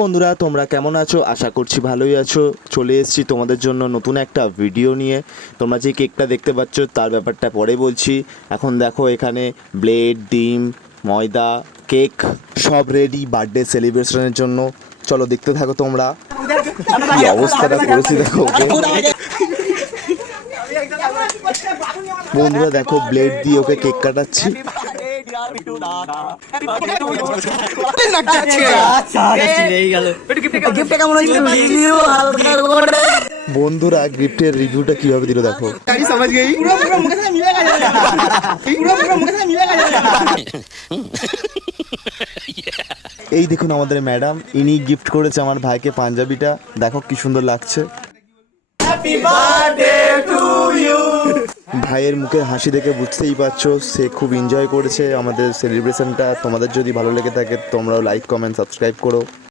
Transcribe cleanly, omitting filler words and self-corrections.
বন্ধুরা, তোমরা কেমন আছো? আশা করছি ভালোই আছো। চলে এসেছি তোমাদের জন্য নতুন একটা ভিডিও নিয়ে। তোমরা যে কেকটা দেখতে পাচ্ছ তার ব্যাপারটা পরে বলছি। এখন দেখো এখানে ব্লেড, ডিম, ময়দা, কেক সব রেডি বার্থডে সেলিব্রেশনের জন্য। চলো দেখতে থাকো তোমরা। কি অবস্থাটা করেছি দেখো ওকে। বন্ধুরা দেখো ব্লেড দিয়ে ওকে কেক কাটাচ্ছি। বন্ধুরা গিফটের রিভিউটা কিভাবে দিল দেখো। এই দেখুন আমাদের ম্যাডাম, ইনি গিফট করেছে আমার ভাইকে পাঞ্জাবিটা। দেখো কি সুন্দর লাগছে। ভাইয়ের মুখের হাসি দেখে বুঝতেই পারছো সে খুব এনজয় করেছে আমাদের সেলিব্রেশনটা। তোমাদের যদি ভালো লেগে থাকে তোমরাও লাইক, কমেন্ট, সাবস্ক্রাইব করো।